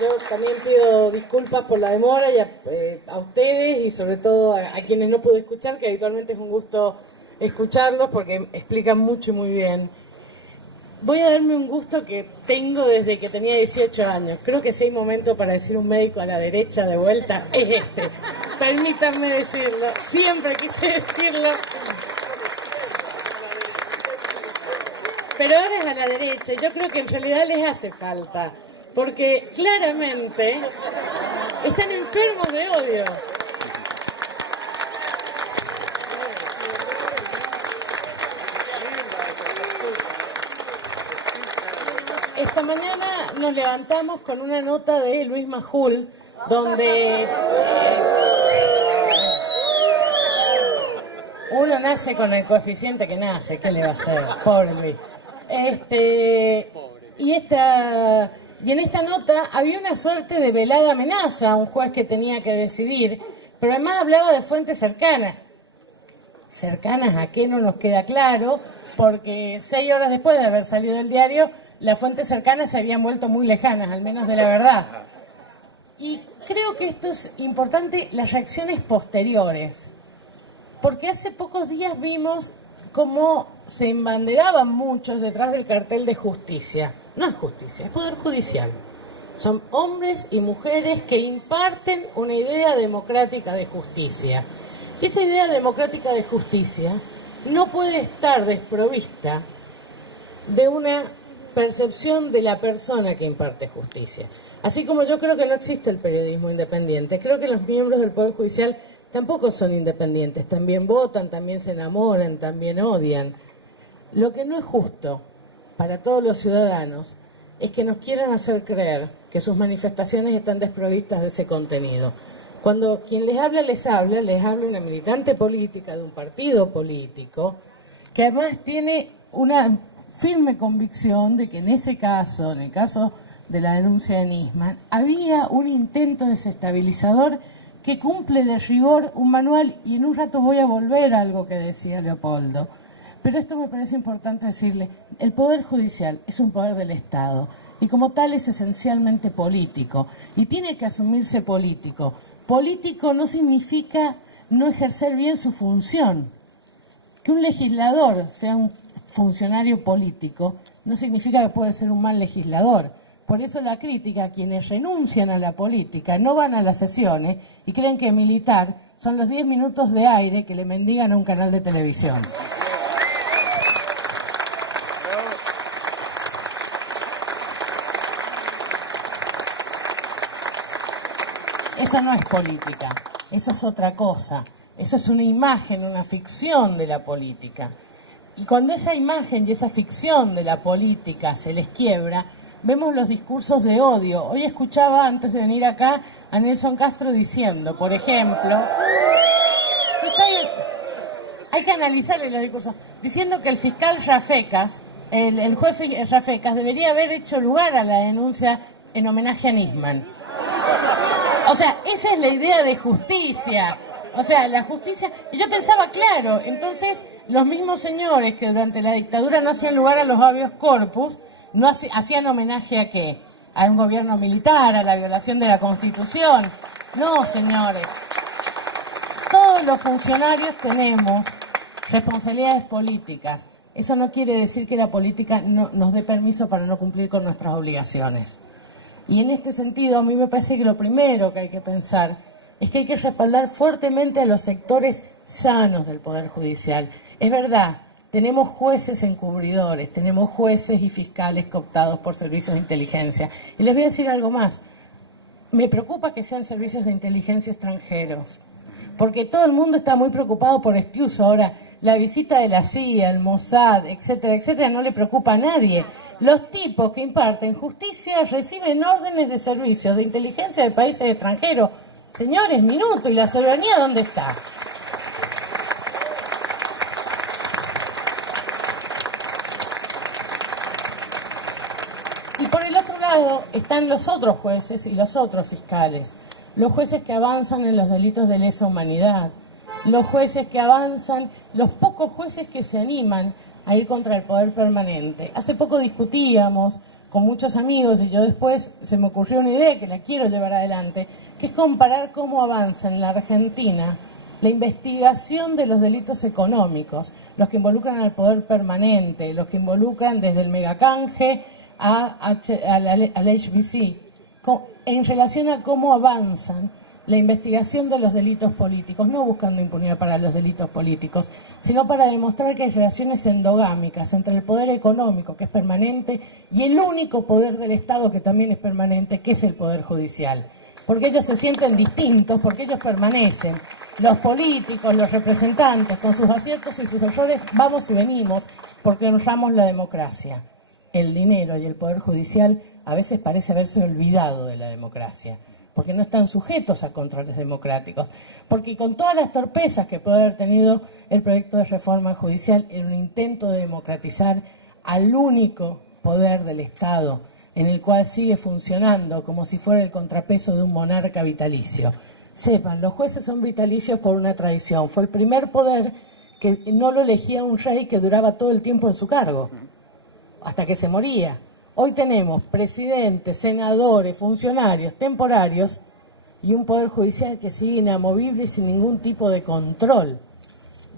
Yo también pido disculpas por la demora y a ustedes y sobre todo a quienes no pude escuchar, que habitualmente es un gusto escucharlos porque explican mucho y muy bien. Voy a darme un gusto que tengo desde que tenía 18 años. Creo que si hay momento para decir un médico a la derecha de vuelta, es este. Permítanme decirlo, siempre quise decirlo. Pero ahora es a la derecha y yo creo que en realidad les hace falta, porque claramente están enfermos de odio. Esta mañana nos levantamos con una nota de Luis Majul, donde uno nace con el coeficiente que nace, ¿qué le va a hacer? Pobre Luis. Y en esta nota había una suerte de velada amenaza a un juez que tenía que decidir, pero además hablaba de fuentes cercanas. ¿Cercanas a qué? No nos queda claro, porque 6 horas después de haber salido del diario, las fuentes cercanas se habían vuelto muy lejanas, al menos de la verdad. Y creo que esto es importante, las reacciones posteriores, porque hace pocos días vimos cómo se embanderaban muchos detrás del cartel de justicia. No es justicia, es poder judicial. Son hombres y mujeres que imparten una idea democrática de justicia. Y esa idea democrática de justicia no puede estar desprovista de una percepción de la persona que imparte justicia. Así como yo creo que no existe el periodismo independiente, creo que los miembros del Poder Judicial tampoco son independientes, también votan, también se enamoran, también odian. Lo que no es justo para todos los ciudadanos es que nos quieran hacer creer que sus manifestaciones están desprovistas de ese contenido. Cuando quien les habla una militante política de un partido político, que además tiene una firme convicción de que en ese caso, en el caso de la denuncia de Nisman, había un intento desestabilizador que cumple de rigor un manual, y en un rato voy a volver a algo que decía Leopoldo. Pero esto me parece importante decirle, el Poder Judicial es un poder del Estado y como tal es esencialmente político y tiene que asumirse político. Político no significa no ejercer bien su función. Que un legislador sea un funcionario político no significa que puede ser un mal legislador. Por eso la crítica a quienes renuncian a la política, no van a las sesiones y creen que militar son los 10 minutos de aire que le mendigan a un canal de televisión. Eso no es política, eso es otra cosa. Eso es una imagen, una ficción de la política. Y cuando esa imagen y esa ficción de la política se les quiebra, vemos los discursos de odio. Hoy escuchaba, antes de venir acá, a Nelson Castro diciendo, por ejemplo, hay que analizarle los discursos, diciendo que el fiscal Rafecas, el juez Rafecas, debería haber hecho lugar a la denuncia en homenaje a Nisman. O sea, esa es la idea de justicia. O sea, la justicia... Y yo pensaba, claro, entonces los mismos señores que durante la dictadura no hacían lugar a los habeas corpus, no hacían homenaje a qué, a un gobierno militar, a la violación de la Constitución. No, señores. Todos los funcionarios tenemos responsabilidades políticas. Eso no quiere decir que la política nos dé permiso para no cumplir con nuestras obligaciones. Y en este sentido, a mí me parece que lo primero que hay que pensar es que hay que respaldar fuertemente a los sectores sanos del Poder Judicial. Es verdad, tenemos jueces encubridores, tenemos jueces y fiscales cooptados por servicios de inteligencia. Y les voy a decir algo más. Me preocupa que sean servicios de inteligencia extranjeros, porque todo el mundo está muy preocupado por este uso. Ahora, la visita de la CIA, el Mossad, etcétera, etcétera, no le preocupa a nadie. Los tipos que imparten justicia reciben órdenes de servicios de inteligencia de países extranjeros. Señores, minuto, ¿y la soberanía dónde está? Y por el otro lado están los otros jueces y los otros fiscales. Los jueces que avanzan en los delitos de lesa humanidad. Los jueces que avanzan, los pocos jueces que se animan a ir contra el poder permanente. Hace poco discutíamos con muchos amigos, y yo después se me ocurrió una idea que la quiero llevar adelante, que es comparar cómo avanza en la Argentina la investigación de los delitos económicos, los que involucran al poder permanente, los que involucran desde el megacanje al HBC, en relación a cómo avanzan la investigación de los delitos políticos, no buscando impunidad para los delitos políticos, sino para demostrar que hay relaciones endogámicas entre el poder económico, que es permanente, y el único poder del Estado que también es permanente, que es el poder judicial. Porque ellos se sienten distintos, porque ellos permanecen. Los políticos, los representantes, con sus aciertos y sus errores, vamos y venimos, porque honramos la democracia. El dinero y el poder judicial a veces parece haberse olvidado de la democracia, porque no están sujetos a controles democráticos, porque con todas las torpezas que puede haber tenido el proyecto de reforma judicial en un intento de democratizar al único poder del Estado, en el cual sigue funcionando como si fuera el contrapeso de un monarca vitalicio. Sepan, los jueces son vitalicios por una tradición. Fue el primer poder que no lo elegía un rey que duraba todo el tiempo en su cargo, hasta que se moría. Hoy tenemos presidentes, senadores, funcionarios temporarios y un poder judicial que sigue inamovible sin ningún tipo de control.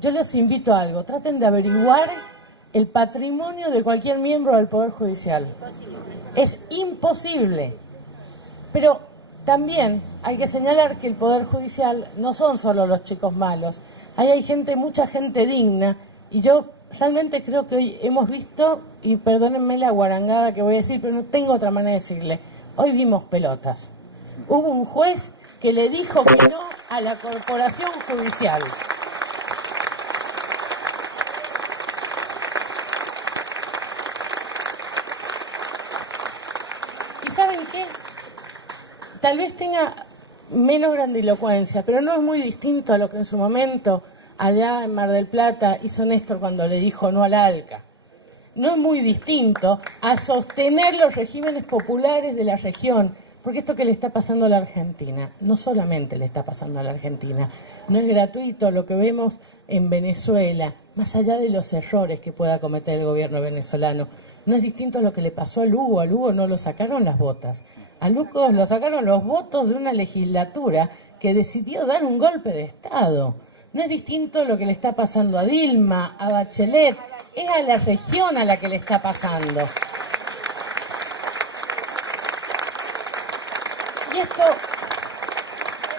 Yo les invito a algo, traten de averiguar el patrimonio de cualquier miembro del poder judicial. Es imposible. Pero también hay que señalar que el poder judicial no son solo los chicos malos. Ahí hay gente, mucha gente digna, y yo realmente creo que hoy hemos visto, y perdónenme la guarangada que voy a decir, pero no tengo otra manera de decirle, hoy vimos pelotas. Hubo un juez que le dijo que no a la corporación judicial. ¿Y saben qué? Tal vez tenga menos grandilocuencia, pero no es muy distinto a lo que en su momento allá en Mar del Plata hizo Néstor cuando le dijo no al ALCA. No es muy distinto a sostener los regímenes populares de la región, porque esto que le está pasando a la Argentina, no solamente le está pasando a la Argentina, no es gratuito lo que vemos en Venezuela, más allá de los errores que pueda cometer el gobierno venezolano, no es distinto a lo que le pasó a Lugo no lo sacaron las botas, a Lugo lo sacaron los votos de una legislatura que decidió dar un golpe de Estado. No es distinto lo que le está pasando a Dilma, a Bachelet, es a la región a la que le está pasando. Y esto,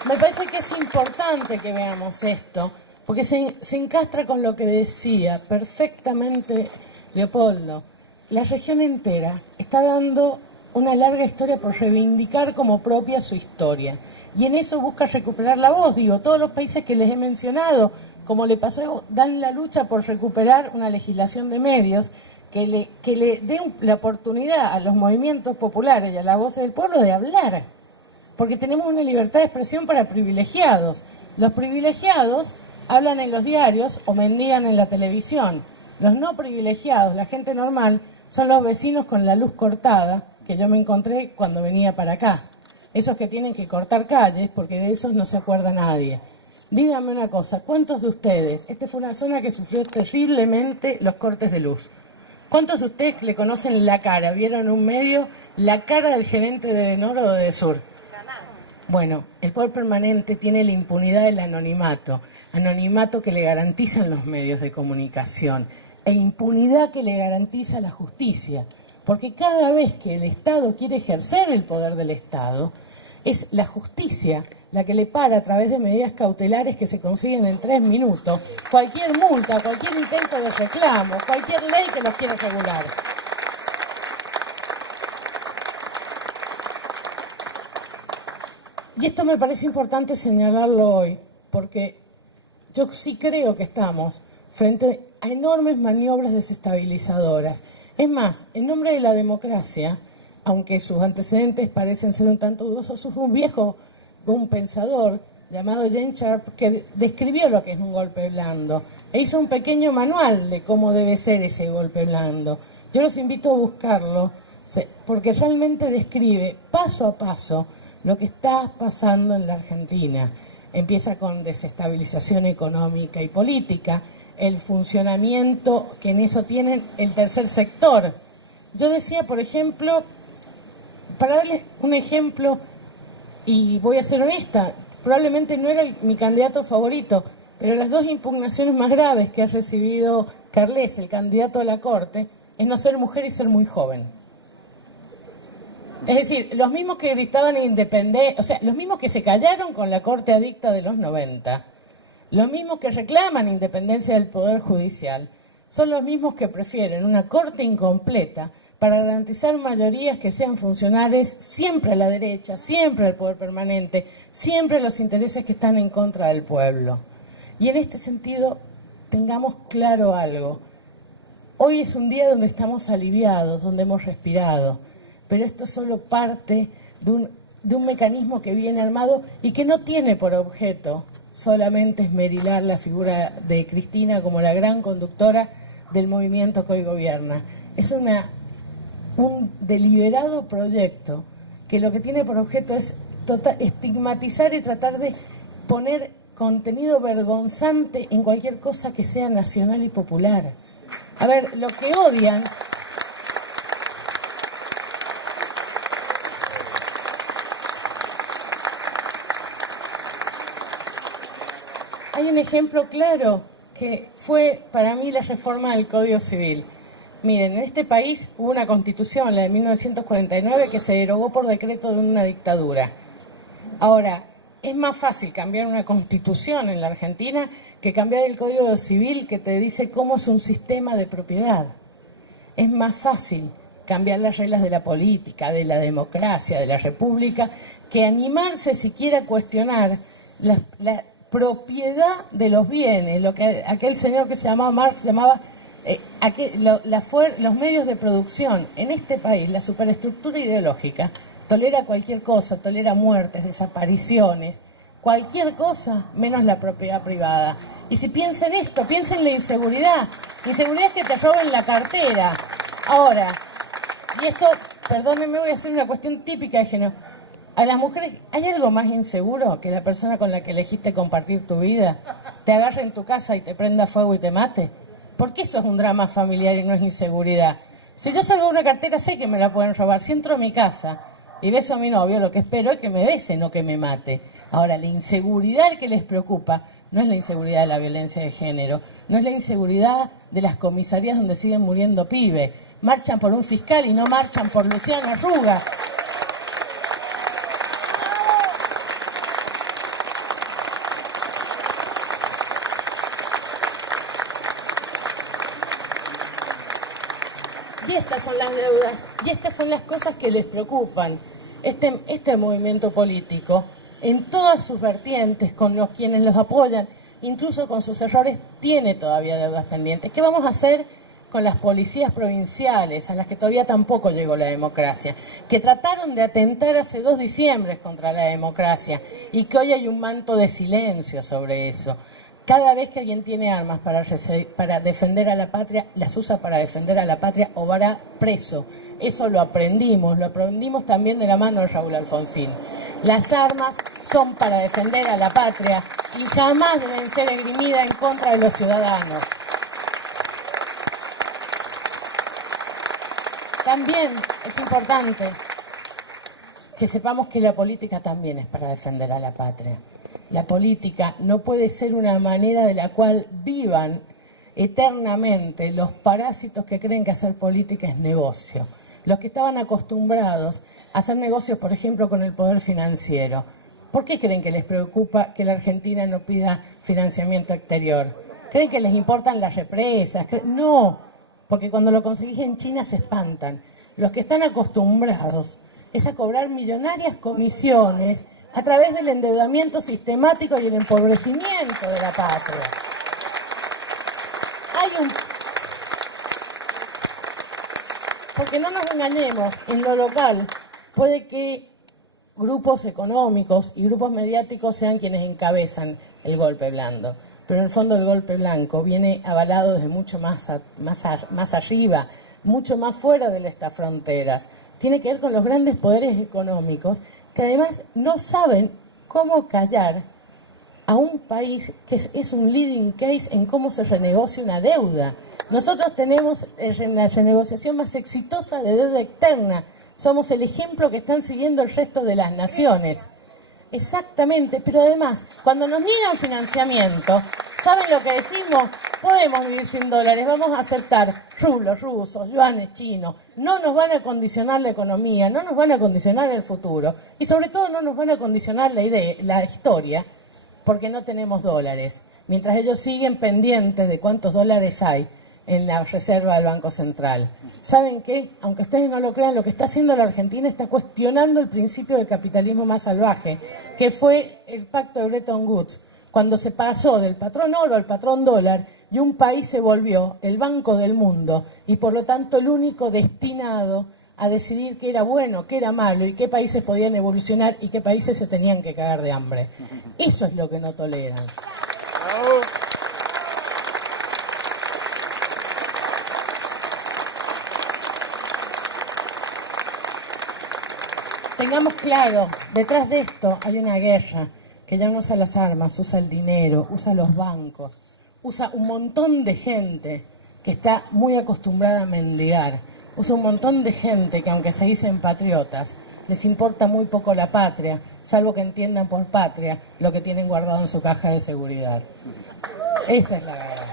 me parece que es importante que veamos esto, porque se encastra con lo que decía perfectamente Leopoldo. La región entera está dando una larga historia por reivindicar como propia su historia. Y en eso busca recuperar la voz. Digo, todos los países que les he mencionado, como le pasó, dan la lucha por recuperar una legislación de medios que le dé la oportunidad a los movimientos populares y a la voz del pueblo de hablar. Porque tenemos una libertad de expresión para privilegiados. Los privilegiados hablan en los diarios o mendigan en la televisión. Los no privilegiados, la gente normal, son los vecinos con la luz cortada, que yo me encontré cuando venía para acá. Esos que tienen que cortar calles, porque de esos no se acuerda nadie. Díganme una cosa, ¿cuántos de ustedes, esta fue una zona que sufrió terriblemente los cortes de luz? ¿Cuántos de ustedes le conocen la cara, vieron en un medio la cara del gerente de Edenor o de Edesur? Bueno, el poder permanente tiene la impunidad del anonimato que le garantizan los medios de comunicación, e impunidad que le garantiza la justicia. Porque cada vez que el Estado quiere ejercer el poder del Estado, es la justicia la que le para a través de medidas cautelares que se consiguen en 3 minutos, cualquier multa, cualquier intento de reclamo, cualquier ley que los quiera regular. Y esto me parece importante señalarlo hoy, porque yo sí creo que estamos frente a enormes maniobras desestabilizadoras. Es más, en nombre de la democracia, aunque sus antecedentes parecen ser un tanto dudosos, hubo un pensador llamado Jane Sharp que describió lo que es un golpe blando e hizo un pequeño manual de cómo debe ser ese golpe blando. Yo los invito a buscarlo porque realmente describe paso a paso lo que está pasando en la Argentina. Empieza con desestabilización económica y política, el funcionamiento que en eso tienen el tercer sector, Yo decía, por ejemplo, para darles un ejemplo, y voy a ser honesta, probablemente no era mi candidato favorito, pero las dos impugnaciones más graves que ha recibido Carles, el candidato a la Corte, es no ser mujer y ser muy joven. Es decir, los mismos que gritaban independencia, o sea, los mismos que se callaron con la Corte adicta de los 90, los mismos que reclaman independencia del Poder Judicial, son los mismos que prefieren una Corte incompleta para garantizar mayorías que sean funcionales siempre a la derecha, siempre al poder permanente, siempre a los intereses que están en contra del pueblo. Y en este sentido, tengamos claro algo. Hoy es un día donde estamos aliviados, donde hemos respirado, pero esto es solo parte de un mecanismo que viene armado y que no tiene por objeto solamente esmerilar la figura de Cristina como la gran conductora del movimiento que hoy gobierna. Es un deliberado proyecto que lo que tiene por objeto es estigmatizar y tratar de poner contenido vergonzante en cualquier cosa que sea nacional y popular. A ver, lo que odian... Hay un ejemplo claro que fue para mí la reforma del Código Civil. Miren, en este país hubo una constitución, la de 1949, que se derogó por decreto de una dictadura. Ahora, es más fácil cambiar una constitución en la Argentina que cambiar el Código Civil que te dice cómo es un sistema de propiedad. Es más fácil cambiar las reglas de la política, de la democracia, de la república, que animarse siquiera a cuestionar la propiedad de los bienes, lo que aquel señor que se llamaba Marx llamaba los medios de producción. En este país la superestructura ideológica tolera cualquier cosa, tolera muertes, desapariciones, cualquier cosa menos la propiedad privada. Y si piensen esto, piensen en la inseguridad. Inseguridad es que te roben la cartera. Ahora, y esto, perdónenme, voy a hacer una cuestión típica de género. A las mujeres, ¿hay algo más inseguro que la persona con la que elegiste compartir tu vida te agarre en tu casa y te prenda fuego y te mate? Porque eso es un drama familiar y no es inseguridad. Si yo salgo de una cartera, sé que me la pueden robar. Si entro a mi casa y beso a mi novio, lo que espero es que me bese, no que me mate. Ahora, la inseguridad que les preocupa no es la inseguridad de la violencia de género, no es la inseguridad de las comisarías donde siguen muriendo pibes. Marchan por un fiscal y no marchan por Luciana Arruga. Y estas son las deudas, y estas son las cosas que les preocupan. Este movimiento político, en todas sus vertientes, con quienes los apoyan, incluso con sus errores, tiene todavía deudas pendientes. ¿Qué vamos a hacer con las policías provinciales, a las que todavía tampoco llegó la democracia, que trataron de atentar hace 2 diciembres contra la democracia y que hoy hay un manto de silencio sobre eso? Cada vez que alguien tiene armas para defender a la patria, las usa para defender a la patria o va preso. Eso lo aprendimos también de la mano de Raúl Alfonsín. Las armas son para defender a la patria y jamás deben ser esgrimidas en contra de los ciudadanos. También es importante que sepamos que la política también es para defender a la patria. La política no puede ser una manera de la cual vivan eternamente los parásitos que creen que hacer política es negocio. Los que estaban acostumbrados a hacer negocios, por ejemplo, con el poder financiero. ¿Por qué creen que les preocupa que la Argentina no pida financiamiento exterior? ¿Creen que les importan las represas? No, porque cuando lo conseguís en China se espantan. Los que están acostumbrados es a cobrar millonarias comisiones a través del endeudamiento sistemático y el empobrecimiento de la patria. Porque no nos engañemos, en lo local puede que grupos económicos y grupos mediáticos sean quienes encabezan el golpe blando, pero en el fondo el golpe blanco viene avalado desde mucho más arriba, mucho más fuera de estas fronteras. Tiene que ver con los grandes poderes económicos que además no saben cómo callar a un país que es un leading case en cómo se renegocia una deuda. Nosotros tenemos la renegociación más exitosa de deuda externa. Somos el ejemplo que están siguiendo el resto de las naciones. Exactamente, pero además, cuando nos niegan financiamiento, ¿saben lo que decimos? Podemos vivir sin dólares, vamos a aceptar rublos rusos, yuanes chinos, no nos van a condicionar la economía, no nos van a condicionar el futuro y sobre todo no nos van a condicionar la historia, porque no tenemos dólares, mientras ellos siguen pendientes de cuántos dólares hay en la reserva del Banco Central. ¿Saben qué? Aunque ustedes no lo crean, lo que está haciendo la Argentina está cuestionando el principio del capitalismo más salvaje, que fue el pacto de Bretton Woods, cuando se pasó del patrón oro al patrón dólar y un país se volvió el banco del mundo y por lo tanto el único destinado a decidir qué era bueno, qué era malo y qué países podían evolucionar y qué países se tenían que cagar de hambre. Eso es lo que no toleran. Tengamos claro, detrás de esto hay una guerra que ya no usa las armas, usa el dinero, usa los bancos, usa un montón de gente que está muy acostumbrada a mendigar, usa un montón de gente que aunque se dicen patriotas, les importa muy poco la patria, salvo que entiendan por patria lo que tienen guardado en su caja de seguridad. Esa es la verdad.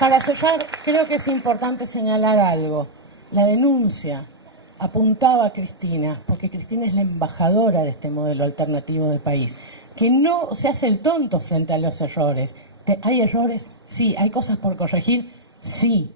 Para cerrar, creo que es importante señalar algo. La denuncia apuntaba a Cristina, porque Cristina es la embajadora de este modelo alternativo de país, que no se hace el tonto frente a los errores. ¿Hay errores? Sí. ¿Hay cosas por corregir? Sí.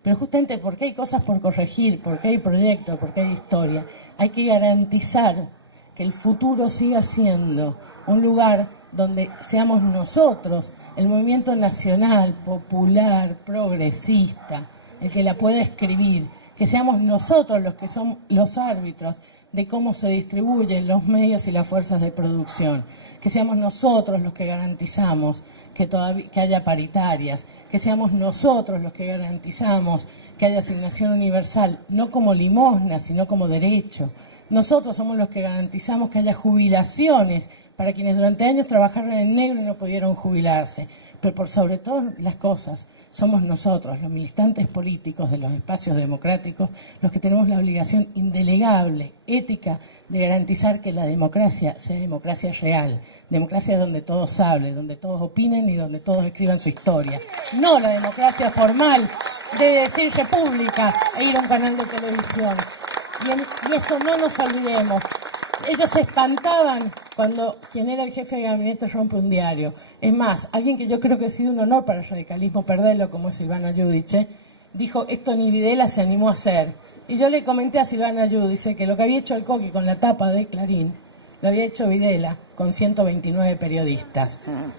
Pero justamente porque hay cosas por corregir, porque hay proyectos, porque hay historia, hay que garantizar que el futuro siga siendo un lugar donde seamos nosotros, el movimiento nacional, popular, progresista, el que la pueda escribir, que seamos nosotros los que son los árbitros de cómo se distribuyen los medios y las fuerzas de producción, que seamos nosotros los que garantizamos que haya paritarias, que seamos nosotros los que garantizamos que haya asignación universal, no como limosna, sino como derecho. Nosotros somos los que garantizamos que haya jubilaciones para quienes durante años trabajaron en negro y no pudieron jubilarse. Pero por sobre todas las cosas, somos nosotros, los militantes políticos de los espacios democráticos, los que tenemos la obligación indelegable, ética, de garantizar que la democracia sea democracia real, democracia donde todos hablen, donde todos opinen y donde todos escriban su historia. No la democracia formal de decir república e ir a un canal de televisión. Y eso no nos olvidemos. Ellos se espantaban cuando quien era el jefe de gabinete rompe un diario. Es más, alguien que yo creo que ha sido un honor para el radicalismo perderlo, como es Silvana Giudice, dijo, esto ni Videla se animó a hacer. Y yo le comenté a Silvana Giudice que lo que había hecho el Coqui con la tapa de Clarín, lo había hecho Videla con 129 periodistas.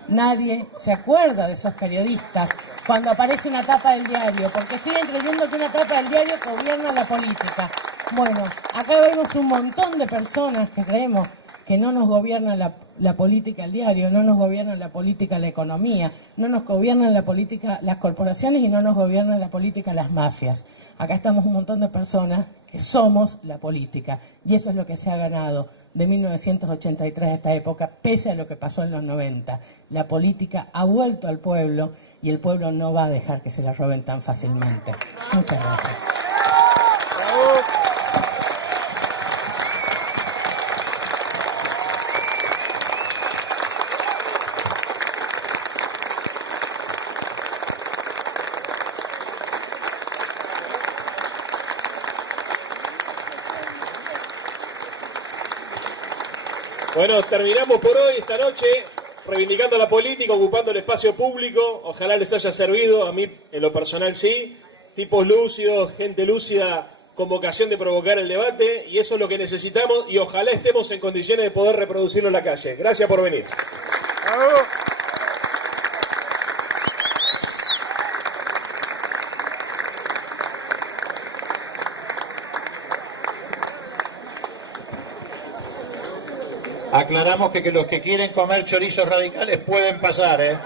Nadie se acuerda de esos periodistas cuando aparece una tapa del diario, porque siguen creyendo que una tapa del diario gobierna la política. Bueno, acá vemos un montón de personas que creemos que no nos gobierna la política el diario, no nos gobierna la política la economía, no nos gobiernan la política las corporaciones y no nos gobiernan la política las mafias. Acá estamos un montón de personas que somos la política y eso es lo que se ha ganado de 1983 a esta época, pese a lo que pasó en los 90. La política ha vuelto al pueblo y el pueblo no va a dejar que se la roben tan fácilmente. Muchas gracias. Bueno, terminamos por hoy, esta noche, reivindicando la política, ocupando el espacio público. Ojalá les haya servido, a mí en lo personal sí. Tipos lúcidos, gente lúcida, con vocación de provocar el debate, y eso es lo que necesitamos, y ojalá estemos en condiciones de poder reproducirlo en la calle. Gracias por venir. ¡Bravo! Aclaramos que los que quieren comer chorizos radicales pueden pasar, ¿eh?